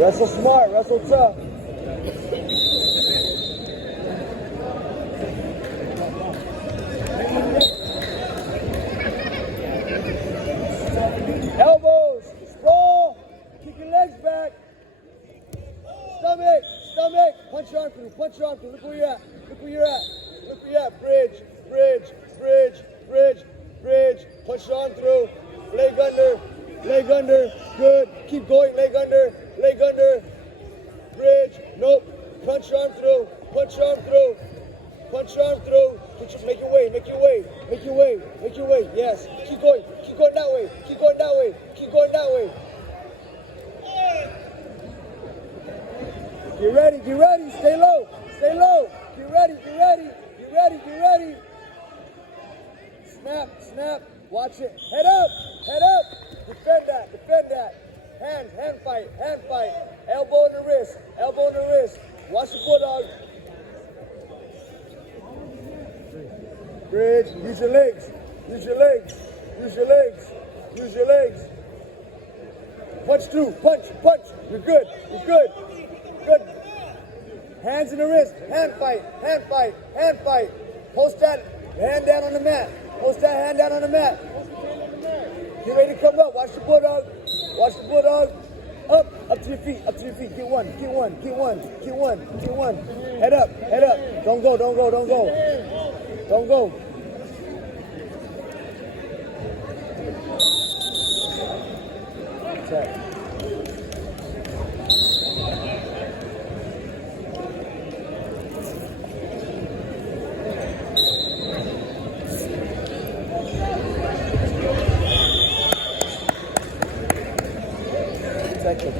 Wrestle smart, wrestle tough. Elbows, sprawl, kick your legs back. Stomach, stomach, punch your arm through, punch your arm through. Look where you're at, look where you're at, look where you're at. Bridge, bridge, bridge, bridge, bridge. Punch your arm through, leg under, good. Keep going, leg under, bridge, nope. Punch your arm through, punch your arm through, punch your arm through. Make your way, make your way, make your way, make your way. Yes, keep going that way, keep going that way, keep going that way. Get ready, stay low, get ready, get ready, get ready, get ready. Snap, snap, watch it, head up, defend that. Hand fight, elbow in the wrist, watch the bulldog. Bridge, use your legs. Punch through, punch. You're good. Hands in the wrist, hand fight. Post that hand down on the mat. Get ready to come up, watch the bulldog. Up to your feet. Get one. Head up. Don't go. Check. Check it.